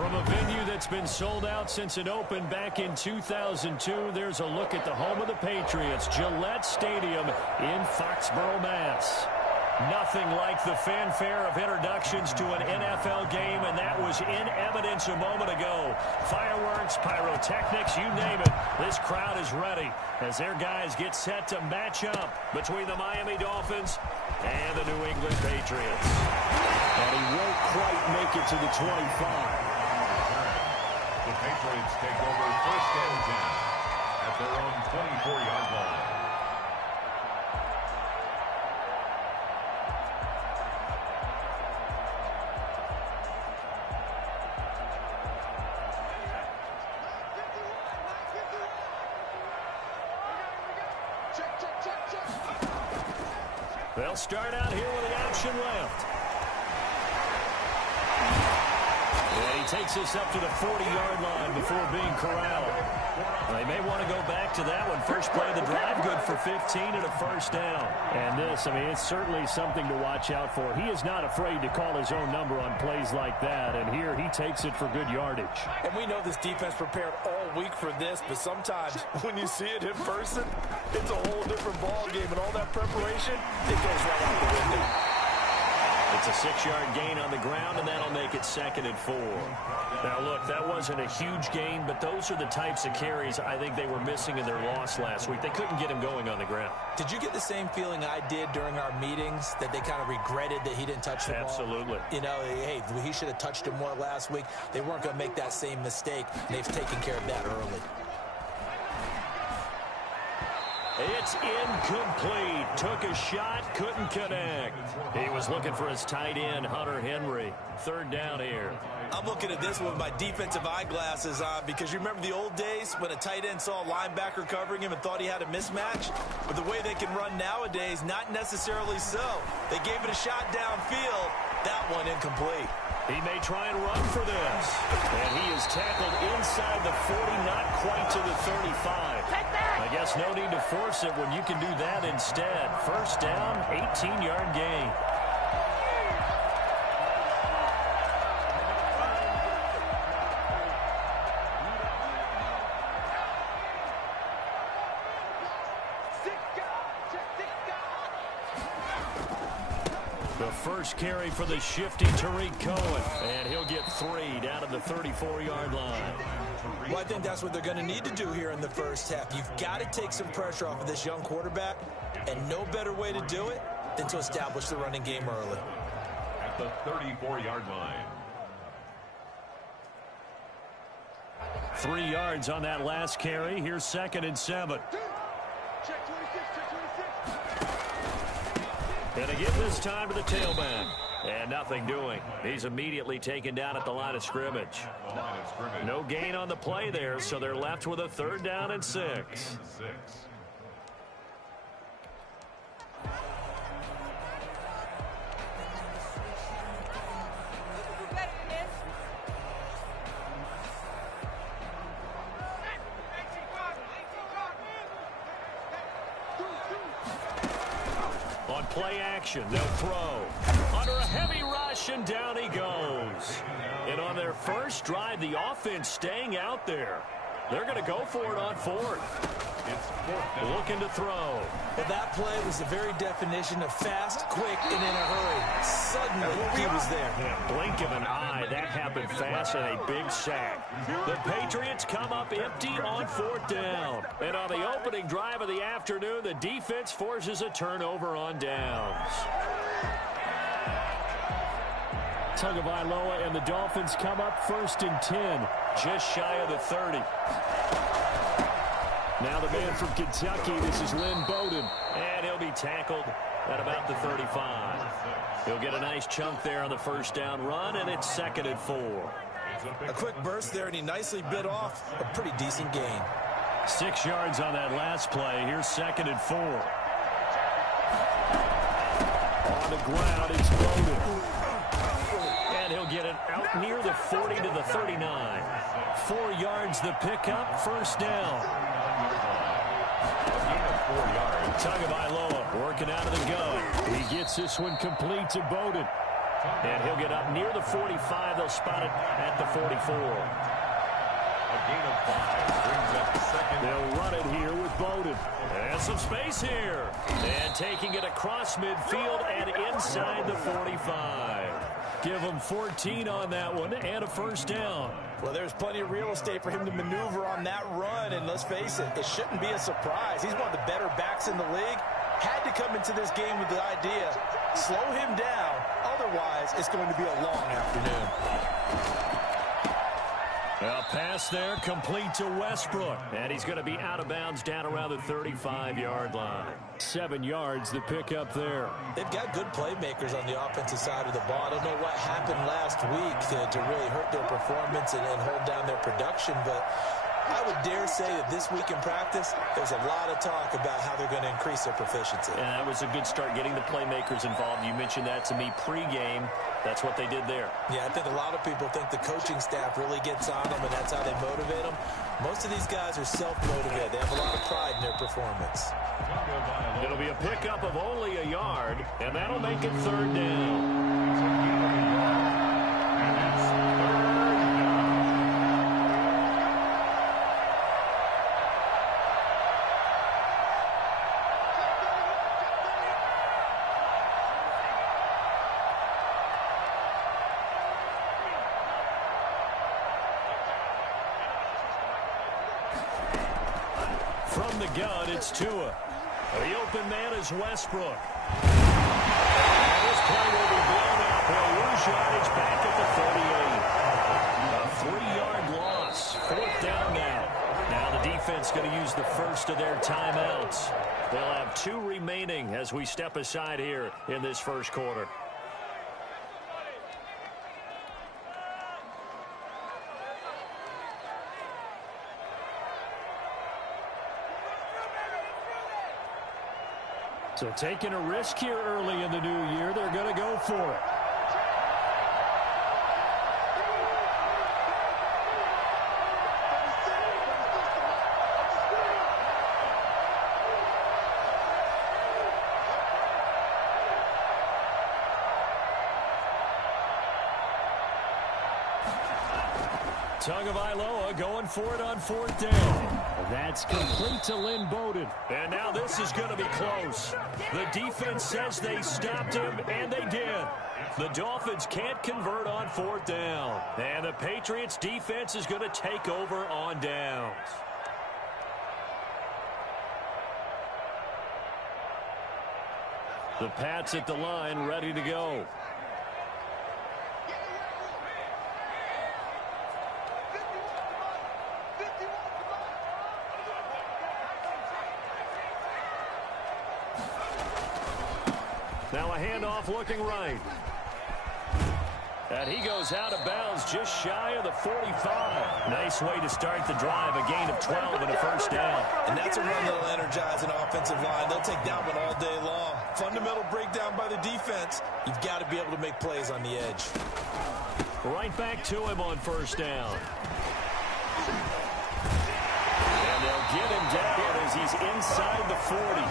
From a venue that's been sold out since it opened back in 2002, there's a look at the home of the Patriots, Gillette Stadium in Foxborough, Mass. Nothing like the fanfare of introductions to an NFL game, and that was in evidence a moment ago. Fireworks, pyrotechnics, you name it. This crowd is ready as their guys get set to match up between the Miami Dolphins and the New England Patriots. And he won't quite make it to the 25. The Patriots take over first and 10 at their own 24-yard line. They'll start out here with the option left. And he takes us up to the 40-yard line before being corralled. They may want to go back to that one. First play of the drive, good for 15 and a first down. And this, I mean, it's certainly something to watch out for. He is not afraid to call his own number on plays like that. And here he takes it for good yardage. And we know this defense prepared all week for this, but sometimes when you see it in person, it's a whole different ball game. And all that preparation, it goes right out the window. It's a 6-yard gain on the ground, and that'll make it 2nd and 4. Now, look, that wasn't a huge gain, but those are the types of carries I think they were missing in their loss last week. They couldn't get him going on the ground. Did you get the same feeling I did during our meetings, that they kind of regretted that he didn't touch the ball? Absolutely. You know, hey, he should have touched him more last week. They weren't going to make that same mistake, and they've taken care of that early. It's incomplete. Took a shot, couldn't connect. He was looking for his tight end, Hunter Henry. 3rd down here. I'm looking at this with my defensive eyeglasses on because you remember the old days when a tight end saw a linebacker covering him and thought he had a mismatch? But the way they can run nowadays, not necessarily so. They gave it a shot downfield. That one incomplete. He may try and run for this. And he is tackled inside the 40, not quite to the 35. I guess no need to force it when you can do that instead. First down, 18-yard gain. The first carry for the shifty Tariq Cohen. And he'll get 3 down at the 34-yard line. Well, I think that's what they're going to need to do here in the first half. You've got to take some pressure off of this young quarterback, and no better way to do it than to establish the running game early. At the 34-yard line. 3 yards on that last carry. Here's 2nd and 7. And again this time to the tailback. And nothing doing. He's immediately taken down at the line of scrimmage. No gain on the play there, so they're left with a 3rd down and 6. On play action, they'll throw. Under a heavy rush, and down he goes. And on their first drive, the offense staying out there. They're going to go for it on 4th. Looking to throw. Well, that play was the very definition of fast, quick, and in a hurry. Suddenly, he was there. Yeah, blink of an eye. That happened fast and a big sack. The Patriots come up empty on 4th down. And on the opening drive of the afternoon, the defense forces a turnover on downs. Tagovailoa and the Dolphins come up 1st and 10, just shy of the 30. Now the man from Kentucky, this is Lynn Bowden. And he'll be tackled at about the 35. He'll get a nice chunk there on the first down run, and it's 2nd and 4. A quick burst there, and he nicely bit off a pretty decent gain. 6 yards on that last play. Here's 2nd and 4. On the ground, it's Bowden. And he'll get it out near the 40 to the 39. 4 yards the pickup, first down. 4 yards. Tagovailoa working out of the gun. He gets this one complete to Bowden. And he'll get up near the 45. They'll spot it at the 44. A gain of 5 brings up second. They'll run it here with Bowden. And some space here. And taking it across midfield and inside the 45. Give him 14 on that one and a first down. Well, there's plenty of real estate for him to maneuver on that run. And let's face it, it shouldn't be a surprise. He's one of the better backs in the league. Had to come into this game with the idea, slow him down. Otherwise, it's going to be a long afternoon. A pass there, complete to Westbrook. And he's going to be out of bounds down around the 35-yard line. 7 yards the pick up there. They've got good playmakers on the offensive side of the ball. I don't know what happened last week to really hurt their performance and hold down their production, but I would dare say that this week in practice, there's a lot of talk about how they're going to increase their proficiency. And that was a good start, getting the playmakers involved. You mentioned that to me pregame. That's what they did there. Yeah, I think a lot of people think the coaching staff really gets on them, and that's how they motivate them. Most of these guys are self-motivated. They have a lot of pride in their performance. It'll be a pickup of only a yard, and that'll make it 3rd down. From the gun, it's Tua. The open man is Westbrook. And this play will be blown out. They'll lose yardage back at the 48. A 3-yard loss. 4th down now. Now the defense going to use the first of their timeouts. They'll have 2 remaining as we step aside here in this first quarter. So taking a risk here early in the new year, they're going to go for it. Tagovailoa going for it on 4th down. That's complete to Lynn Bowden. And now this is going to be close. The defense says they stopped him, and they did. The Dolphins can't convert on 4th down. And the Patriots defense is going to take over on downs. The Pats at the line, ready to go. Now a handoff looking right. And he goes out of bounds just shy of the 45. Nice way to start the drive. A gain of 12 and a first down. And that's a run that'll energize an offensive line. They'll take that one all day long. Fundamental breakdown by the defense. You've got to be able to make plays on the edge. Right back to him on first down. And they'll get him down as he's inside the 40.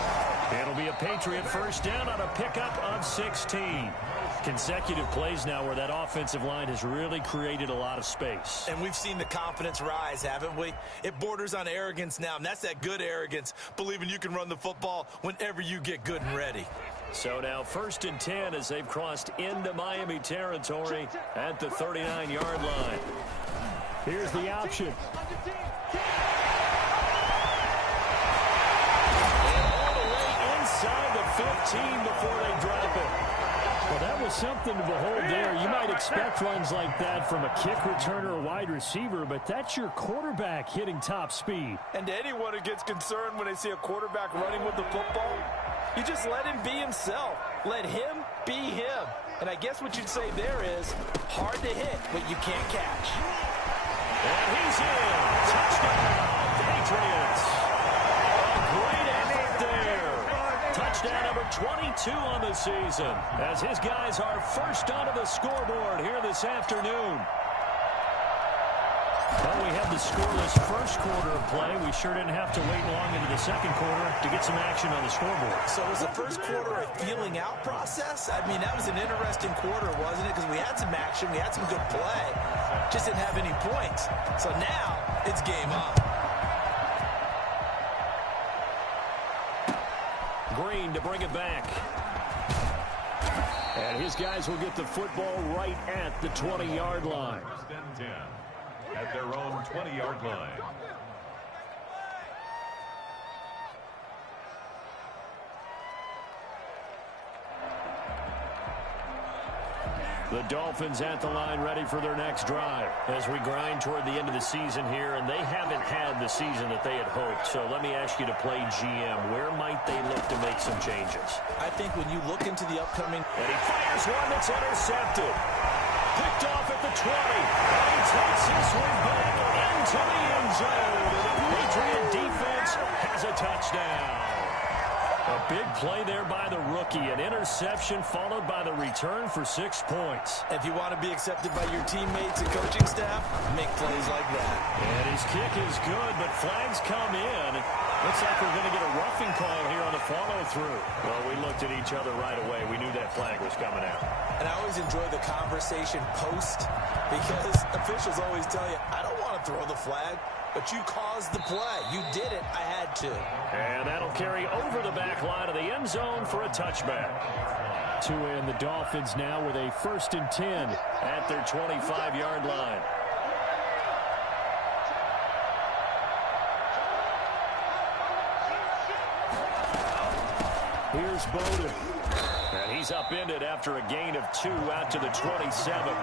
It'll be a Patriot first down on a pickup of 16. Consecutive plays now where that offensive line has really created a lot of space. And we've seen the confidence rise, haven't we? It borders on arrogance now, and that's that good arrogance, believing you can run the football whenever you get good and ready. So now 1st and 10 as they've crossed into Miami territory at the 39-yard line. Here's the option. Inside the 15 before they drop it. Well, that was something to behold there. You might expect runs like that from a kick returner or wide receiver, but that's your quarterback hitting top speed. And to anyone who gets concerned when they see a quarterback running with the football, you just let him be himself. Let him be him. And I guess what you'd say there is hard to hit, but you can't catch. And he's in. Touchdown, Patriots. A great effort there. Touchdown number 22 on the season as his guys are first onto the scoreboard here this afternoon. Well, we we had the scoreless first quarter of play. We sure didn't have to wait long into the second quarter to get some action on the scoreboard. So was the first quarter a feeling out process? I mean, that was an interesting quarter, wasn't it? Because we had some action, we had some good play, just didn't have any points. So now it's game on. Green to bring it back. And his guys will get the football right at the 20-yard line. First and 10 at their own 20-yard line. The Dolphins at the line ready for their next drive as we grind toward the end of the season here, and they haven't had the season that they had hoped. So let me ask you to play GM. Where might they look to make some changes? I think when you look into the upcoming... And he fires one that's intercepted. Picked off at the 20. And he takes this one back into the end zone. And the Patriot defense has a touchdown. A big play there by the rookie. An interception followed by the return for 6 points. If you want to be accepted by your teammates and coaching staff, make plays like that. And his kick is good, but flags come in. Looks like we're going to get a roughing call here on the follow-through. Well, we looked at each other right away. We knew that flag was coming out. And I always enjoy the conversation post because officials always tell you, I don't want to throw the flag, but you caused the play. You did it. I had to. And that'll carry over the back line of the end zone for a touchback. To end the Dolphins now with a 1st and 10 at their 25-yard line. Here's Bowden. And he's upended after a gain of 2 out to the 27.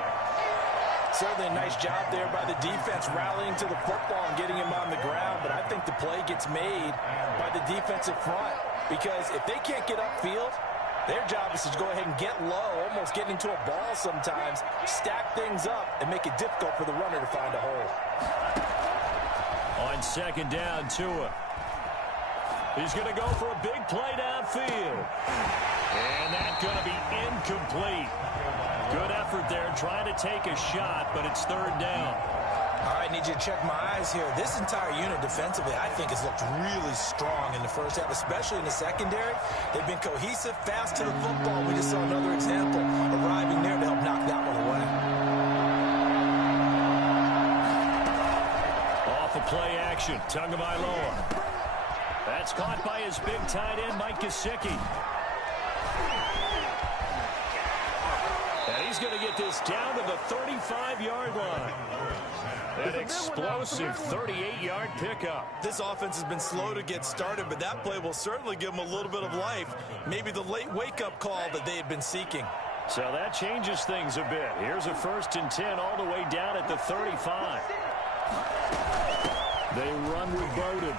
Certainly a nice job there by the defense rallying to the football and getting him on the ground, but I think the play gets made by the defensive front because if they can't get upfield, their job is to go ahead and get low, almost getting into a ball sometimes, stack things up, and make it difficult for the runner to find a hole. On 2nd down, Tua. He's going to go for a big play downfield. And that's going to be incomplete. Good effort there, trying to take a shot, but it's 3rd down. All right, need you to check my eyes here. This entire unit defensively, I think, has looked really strong in the first half, especially in the secondary. They've been cohesive, fast to the football. We just saw another example arriving there to help knock that one away. Off of play action, Tagovailoa. That's caught by his big tight end, Mike Gesicki. And he's going to get this down to the 35-yard line. An explosive 38-yard pickup. This offense has been slow to get started, but that play will certainly give them a little bit of life. Maybe the late wake-up call that they had been seeking. So that changes things a bit. Here's a 1st and 10 all the way down at the 35. They run with Bowden.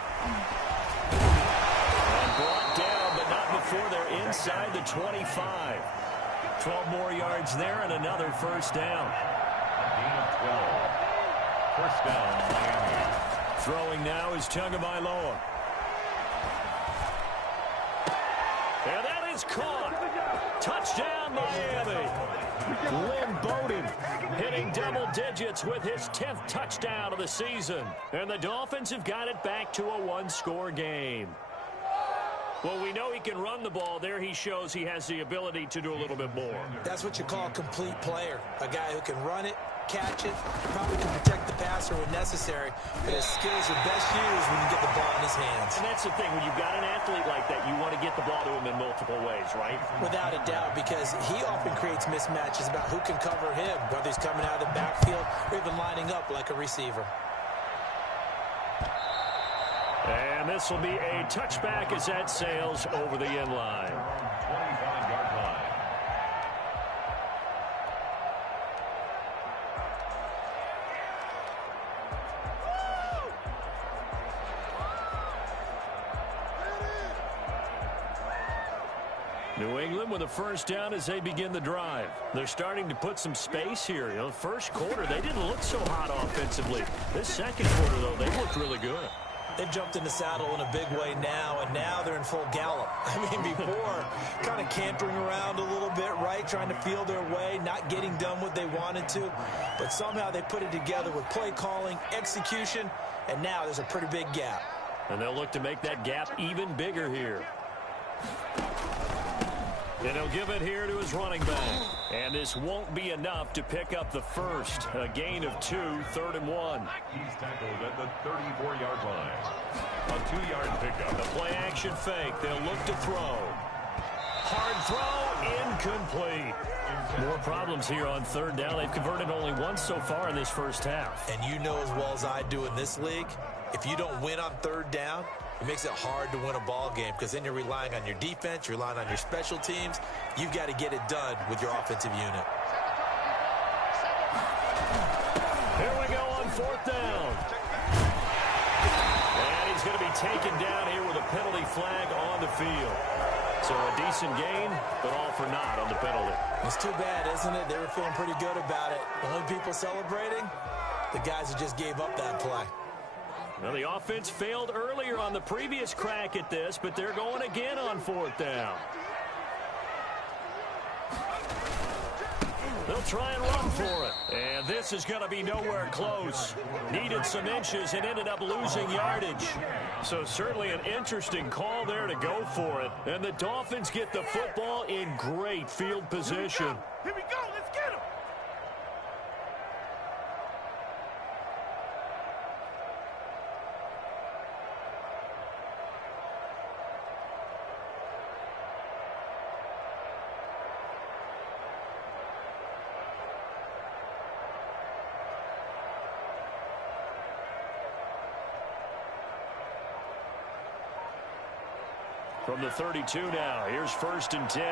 And brought down, but not before they're inside the 25. 12 more yards there and another 1st down. Gain of 12. 1st down, Miami. Throwing now is Tagovailoa. And that is caught. Touchdown, Miami. Lynn Bowden hitting double digits with his 10th touchdown of the season. And the Dolphins have got it back to a 1-score game. Well, we know he can run the ball. There he shows he has the ability to do a little bit more. That's what you call a complete player. A guy who can run it, catch it, probably can protect the passer when necessary, but his skills are best used when you get the ball in his hands. And that's the thing. When you've got an athlete like that, you want to get the ball to him in multiple ways, right? Without a doubt, because he often creates mismatches about who can cover him, whether he's coming out of the backfield or even lining up like a receiver. And this will be a touchback as that sails over the end line. 25-yard line. New England with a 1st down as they begin the drive. They're starting to put some space here. You know, first quarter, they didn't look so hot offensively. This second quarter, though, they looked really good. They've jumped in the saddle in a big way now, and now they're in full gallop. I mean, before, kind of cantering around a little bit, right, trying to feel their way, not getting done what they wanted to. But somehow they put it together with play calling, execution, and now there's a pretty big gap. And they'll look to make that gap even bigger here. And he'll give it here to his running back. And this won't be enough to pick up the first. A gain of 2, 3rd and 1. He's tackled at the 34-yard line. A 2-yard pickup. The play action fake. They'll look to throw. Hard throw, incomplete. More problems here on 3rd down. They've converted only once so far in this first half. And you know as well as I do in this league, if you don't win on 3rd down, it makes it hard to win a ball game because then you're relying on your defense, you're relying on your special teams. You've got to get it done with your offensive unit. Here we go on 4th down. And he's going to be taken down here with a penalty flag on the field. So a decent gain, but all for naught on the penalty. It's too bad, isn't it? They were feeling pretty good about it. The only people celebrating, the guys who just gave up that play. Well, the offense failed earlier on the previous crack at this, but they're going again on 4th down. They'll try and run for it. And this is going to be nowhere close. Needed some inches and ended up losing yardage. So certainly an interesting call there to go for it. And the Dolphins get the football in great field position. Here we go. Let's get him. From the 32 now, here's 1st and 10.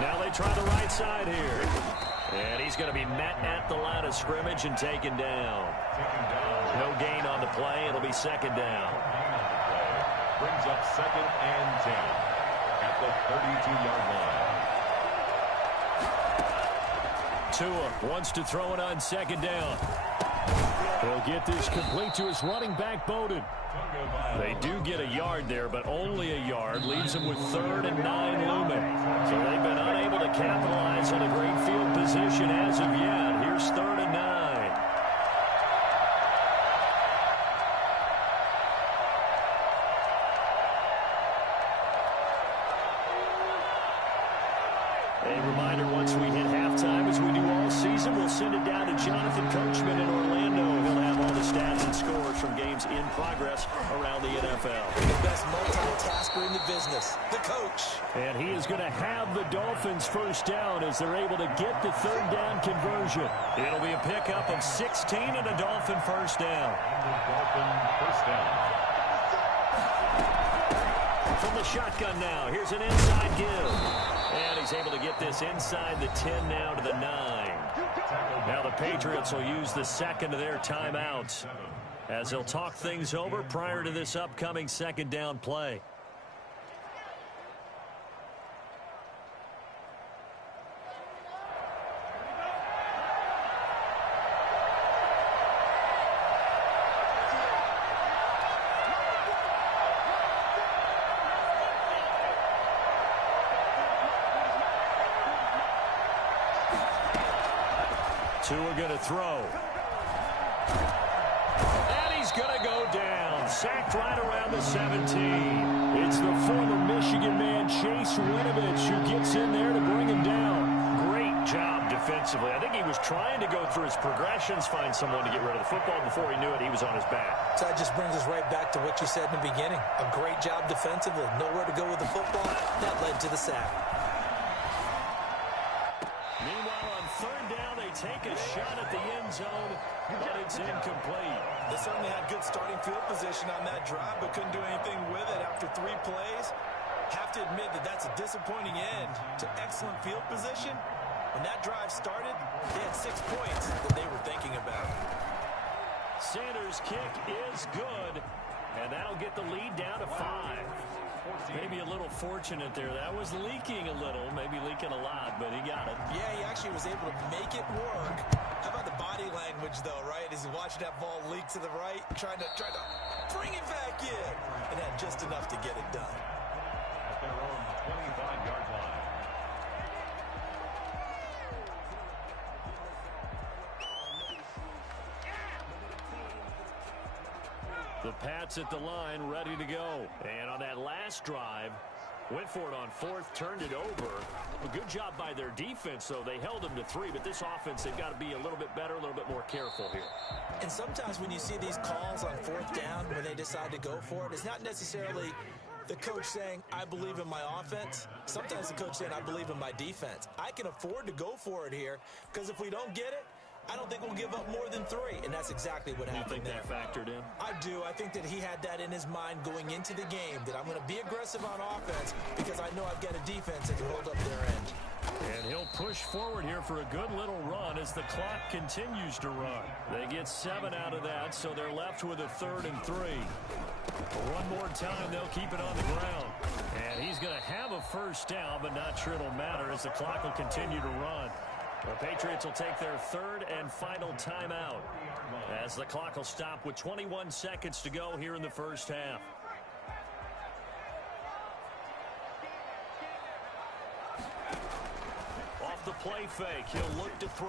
Now they try the right side here. And he's going to be met at the line of scrimmage and taken down. No gain on the play. It'll be 2nd down. Brings up 2nd and 10 at the 32-yard line. Tua wants to throw it on 2nd down. He'll get this complete to his running back, Bowden. They do get a yard there, but only a yard. Leaves them with 3rd and 9 looming. So they've been unable to capitalize on a great field position as of yet. Here's 3rd and 9. A reminder, once we hit halftime, as we do all season, we'll send it down to Jonathan Coachman in Orlando. He'll have all the stats and scores from games in progress around the NFL. The best multitasker in the business, the coach. And he is going to have the Dolphins 1st down as they're able to get the 3rd down conversion. It'll be a pickup of 16 and a Dolphin 1st down. Dolphin 1st down. From the shotgun now, here's an inside give. And he's able to get this inside the 10 now to the 9. Now the Patriots will use the 2nd of their timeouts as they'll talk things over prior to this upcoming 2nd down play. Tua going to throw. And he's going to go down. Sacked right around the 17. It's the former Michigan man, Chase Winovich, who gets in there to bring him down. Great job defensively. I think he was trying to go through his progressions, find someone to get rid of the football. Before he knew it, he was on his back. So that just brings us right back to what you said in the beginning. A great job defensively. Nowhere to go with the football. That led to the sack. Meanwhile, on 3rd down, they take a shot at the end zone, but it's incomplete. They certainly had good starting field position on that drive, but couldn't do anything with it after 3 plays. Have to admit that that's a disappointing end to excellent field position. When that drive started, they had 6 points that they were thinking about. Sanders' kick is good, and that'll get the lead down to 5. Maybe a little fortunate there. That was leaking a little, maybe leaking a lot, but he got it. Yeah, he actually was able to make it work. How about the body language, though, right? As he watched that ball leak to the right, trying to bring it back in, and had just enough to get it done. At their own 25-yard line. The Pats at the line, ready to go. And on that last drive, went for it on fourth, turned it over. A good job by their defense, though. They held them to 3, but this offense, they've got to be a little bit better, a little bit more careful here. And sometimes when you see these calls on fourth down, when they decide to go for it, it's not necessarily the coach saying, I believe in my offense. Sometimes the coach saying, I believe in my defense. I can afford to go for it here, because if we don't get it, I don't think we'll give up more than 3, and that's exactly what happened there. You think that factored in? I do. I think that he had that in his mind going into the game, that I'm going to be aggressive on offense because I know I've got a defense that can hold up their end. And he'll push forward here for a good little run as the clock continues to run. They get 7 out of that, so they're left with a 3rd and 3. One more time, they'll keep it on the ground. And he's going to have a first down, but not sure it'll matter as the clock will continue to run. The Patriots will take their 3rd and final timeout as the clock will stop with 21 seconds to go here in the first half. Off the play fake, he'll look to throw.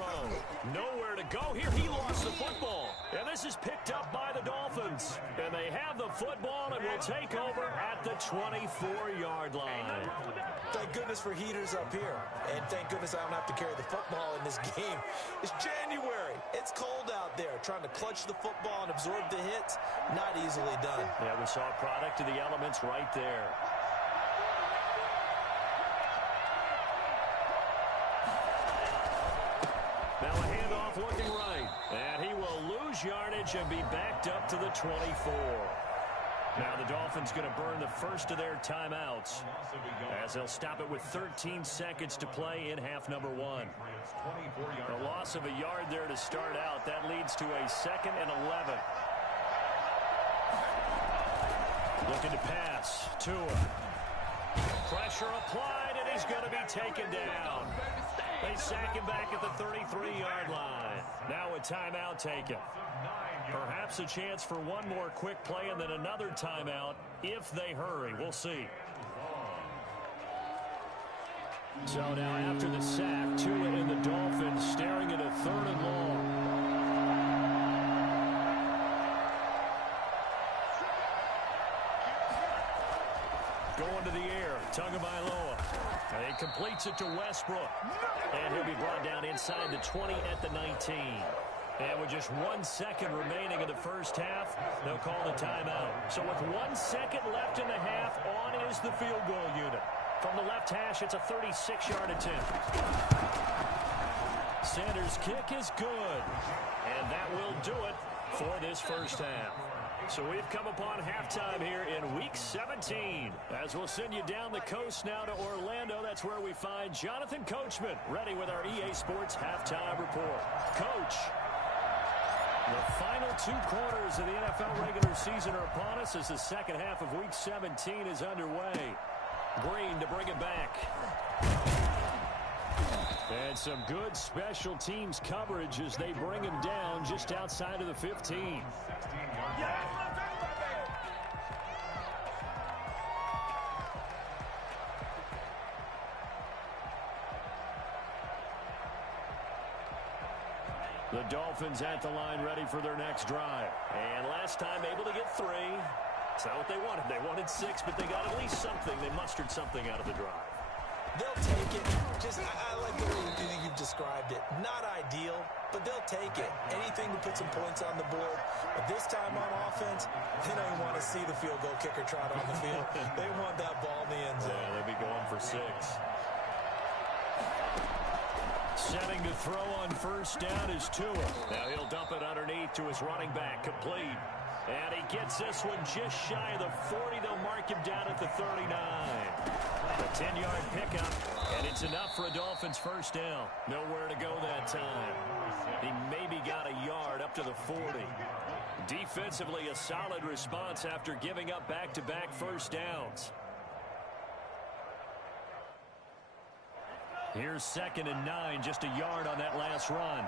Nowhere to go here. He lost the football. And this is picked up by the Dolphins. And they have the football and will take over at the 24-yard line. Thank goodness for heaters up here. And thank goodness I don't have to carry the football in this game. It's January. It's cold out there. Trying to clutch the football and absorb the hits, not easily done. Yeah, we saw a product of the elements right there. Now a handoff looking right. And he will lose yardage and be backed up to the 24. Now the Dolphins going to burn the first of their timeouts as they'll stop it with 13 seconds to play in half number 1. A loss of a yard there to start out. That leads to a 2nd and 11. Looking to pass. Tua. Pressure applied, and he's going to be taken down. They sack him back at the 33-yard line. Now a timeout taken. Perhaps a chance for one more quick play and then another timeout if they hurry. We'll see. So now after the sack, Tua and the Dolphins staring at a 3rd and long. Going to the air, Tagovailoa. And he completes it to Westbrook. And he'll be brought down inside the 20 at the 19. And with just 1 second remaining in the first half, they'll call the timeout. So with 1 second left in the half, on is the field goal unit. From the left hash, it's a 36-yard attempt. Sanders' kick is good. And that will do it for this first half. So we've come upon halftime here in Week 17. As we'll send you down the coast now to Orlando, that's where we find Jonathan Coachman, ready with our EA Sports Halftime Report. Coach, the final 2 quarters of the NFL regular season are upon us as the second half of Week 17 is underway. Green to bring it back. And some good special teams coverage as they bring him down just outside of the 15. The Dolphins at the line ready for their next drive. And last time able to get 3. That's not what they wanted. They wanted 6, but they got at least something. They mustered something out of the drive. They'll take it. I like the way you've described it. Not ideal, but they'll take it. Anything to put some points on the board. But this time on offense, they don't even want to see the field goal kicker trot on the field. They want that ball in the end zone. Yeah, they'll be going for 6. Setting to throw on first down is Tua. Now he'll dump it underneath to his running back. Complete. And he gets this one just shy of the 40. They'll mark him down at the 39. A 10-yard pickup, and it's enough for a Dolphins first down. Nowhere to go that time. He maybe got a yard up to the 40. Defensively, a solid response after giving up back-to-back first downs. Here's 2nd and 9, just a yard on that last run.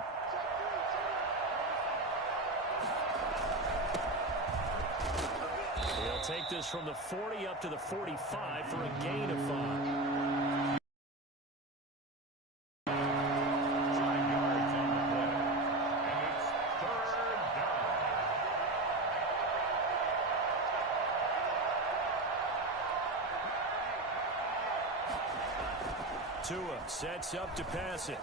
He'll take this from the 40 up to the 45 for a gain of 5. Tua sets up to pass it.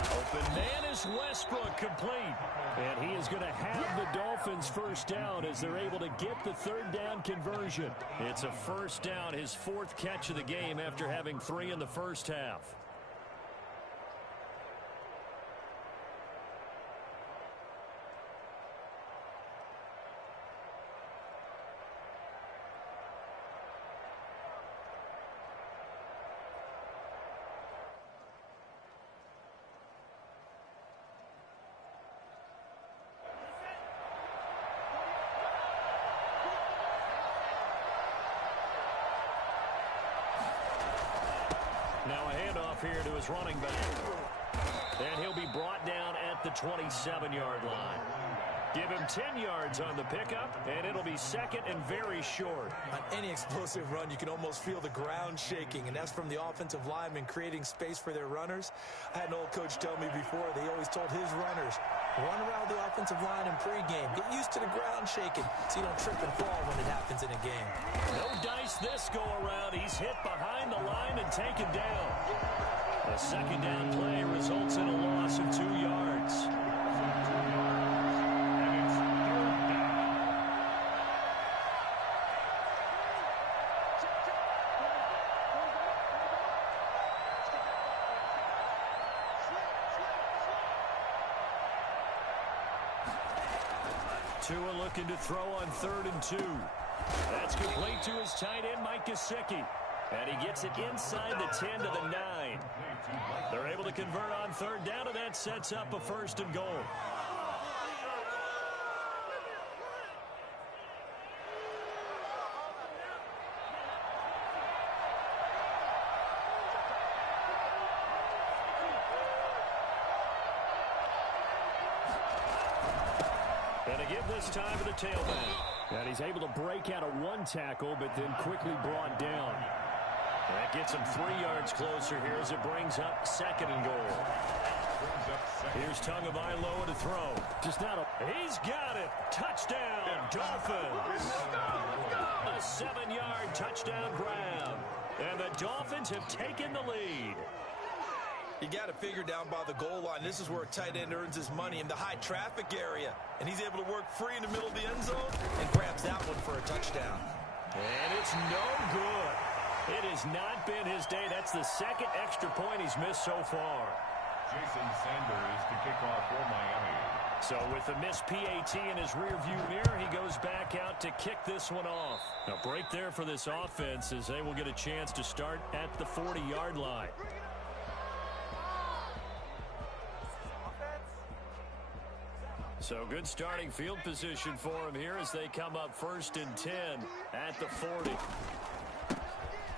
Open man is Westbrook, complete. And he is going to have the Dolphins first down as they're able to get the 3rd down conversion. It's a first down, his 4th catch of the game after having 3 in the first half. Now a handoff here to his running back. And he'll be brought down at the 27-yard line. Give him 10 yards on the pickup, and it'll be 2nd and very short. On any explosive run, you can almost feel the ground shaking, and that's from the offensive linemen creating space for their runners. I had an old coach tell me before, they always told his runners, run around the offensive line in pregame. Get used to the ground shaking so you don't trip and fall when it happens in a game. No dice this go around. He's hit behind the line and taken down. A 2nd down play results in a loss of 2 yards. Tua looking to throw on 3rd and 2. That's complete to his tight end, Mike Gesicki. And he gets it inside the 10 to the 9. They're able to convert on 3rd down, and that sets up a 1st and goal. And to give this time to the tailback. And he's able to break out of 1 tackle, but then quickly brought down. That gets him 3 yards closer here as it brings up 2nd and goal. Here's Tagovailoa to throw. Just not a... He's got it. Touchdown, Dolphins. A 7-yard touchdown grab. And the Dolphins have taken the lead. You got to figure down by the goal line. This is where a tight end earns his money in the high traffic area. And he's able to work free in the middle of the end zone and grabs that one for a touchdown. And it's no good. It has not been his day. That's the 2nd extra point he's missed so far. Jason Sanders to kick off for Miami. So with the missed PAT in his rearview mirror, he goes back out to kick this one off. A break there for this offense as they will get a chance to start at the 40-yard line. So good starting field position for him here as they come up 1st and 10 at the 40.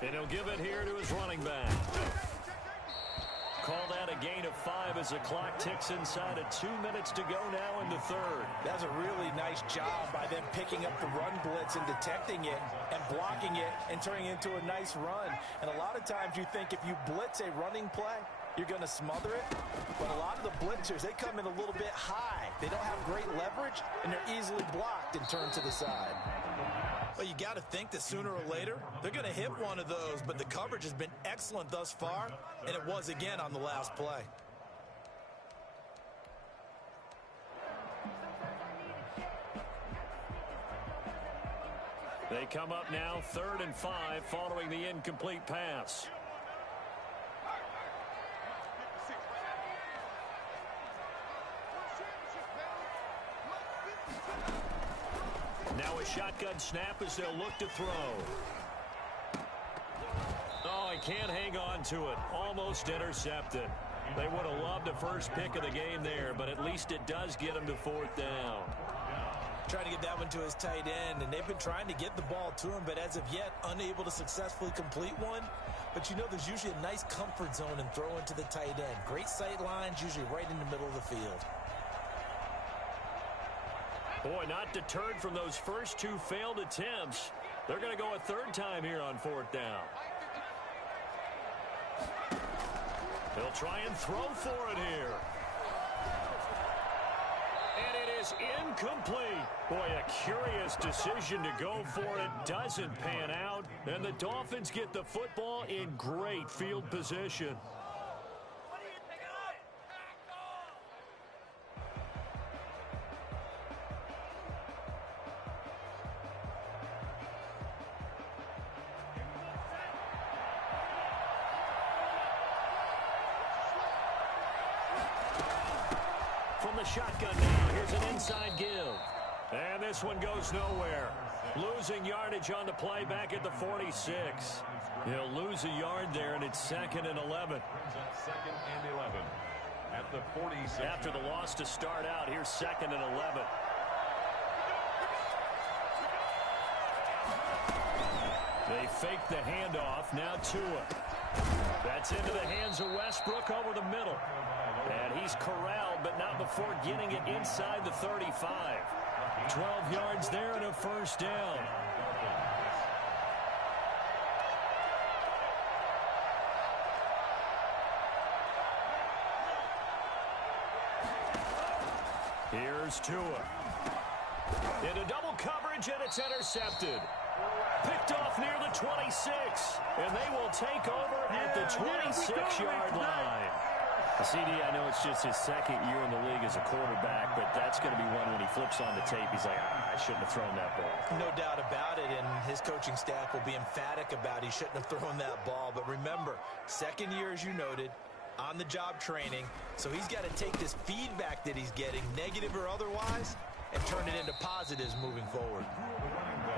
And he'll give it here to his running back. Called out a gain of 5 as the clock ticks inside of 2 minutes to go now in the 3rd. That's a really nice job by them picking up the run blitz and detecting it and blocking it and turning it into a nice run. And a lot of times you think if you blitz a running play, you're going to smother it. But a lot of the blitzers, they come in a little bit high. They don't have great leverage, and they're easily blocked and turned to the side. Well, you got to think that sooner or later, they're going to hit one of those. But the coverage has been excellent thus far, and it was again on the last play. They come up now 3rd and 5 following the incomplete pass. Now a shotgun snap as they'll look to throw. Oh, he can't hang on to it. Almost intercepted. They would have loved a first pick of the game there, but at least it does get him to 4th down. Trying to get that one to his tight end, and they've been trying to get the ball to him, but as of yet, unable to successfully complete one. But you know there's usually a nice comfort zone in throwing to the tight end. Great sight lines, usually right in the middle of the field. Boy, not deterred from those first two failed attempts. They're going to go a third time here on fourth down. He'll try and throw for it here. And it is incomplete. Boy, a curious decision to go for it. Doesn't pan out. And the Dolphins get the football in great field position. From the shotgun now, here's an inside give. And this one goes nowhere. Losing yardage on the play back at the 46. He'll lose a yard there, and it's 2nd and 11. 2nd and 11 at the 46. After the loss to start out, here's 2nd and 11. They fake the handoff. Now Tua. That's into the hands of Westbrook over the middle. And he's corralled, but not before getting it inside the 35. 12 yards there and a first down. Here's Tua. Into double coverage, and it's intercepted. Picked off near the 26. And they will take over at the 26-yard line. CD, I know it's just his second year in the league as a quarterback, but that's going to be one when he flips on the tape. He's like, I shouldn't have thrown that ball. No doubt about it, and his coaching staff will be emphatic about he shouldn't have thrown that ball. But remember, second year, as you noted, on-the-job training, so he's got to take this feedback that he's getting, negative or otherwise, and turn it into positives moving forward.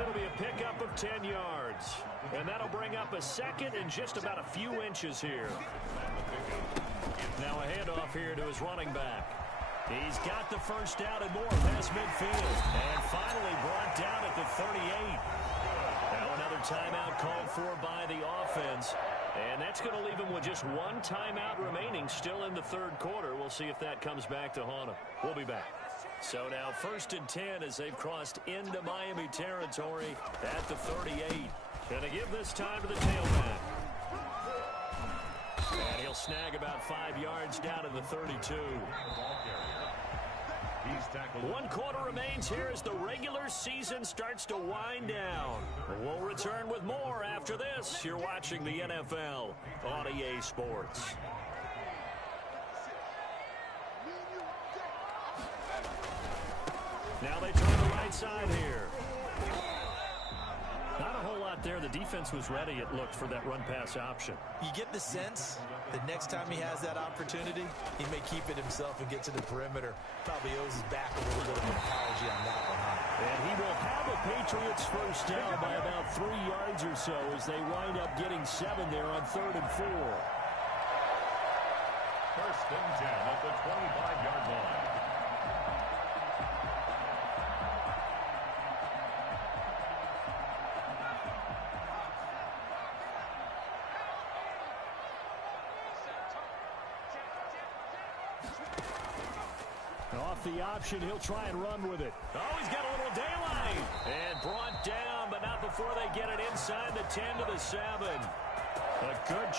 It'll be a pickup of 10 yards, and that'll bring up a second and just about a few inches here. Now a handoff here to his running back. He's got the first down and more past midfield. And finally brought down at the 38. Now another timeout called for by the offense. And that's going to leave him with just one timeout remaining still in the third quarter. We'll see if that comes back to haunt him. We'll be back. So now 1st and 10 as they've crossed into Miami territory at the 38. Going to give this time to the tailback. And he'll snag about 5 yards down to the 32. One quarter remains here as the regular season starts to wind down. We'll return with more after this. You're watching the NFL on EA Sports. Now they turn the right side here. Not a whole lot there. The defense was ready, it looked, for that run-pass option. You get the sense that next time he has that opportunity, he may keep it himself and get to the perimeter. Probably owes his back a little bit of an apology on that one, huh? And he will have a Patriots first down by about 3 yards or so as they wind up getting 7 there on 3rd and 4. 1st and 10 at the 25-yard line. Off the option, he'll try and run with it. Oh, he's got a little daylight. And brought down, but not before they get it inside the 10 to the 7. A good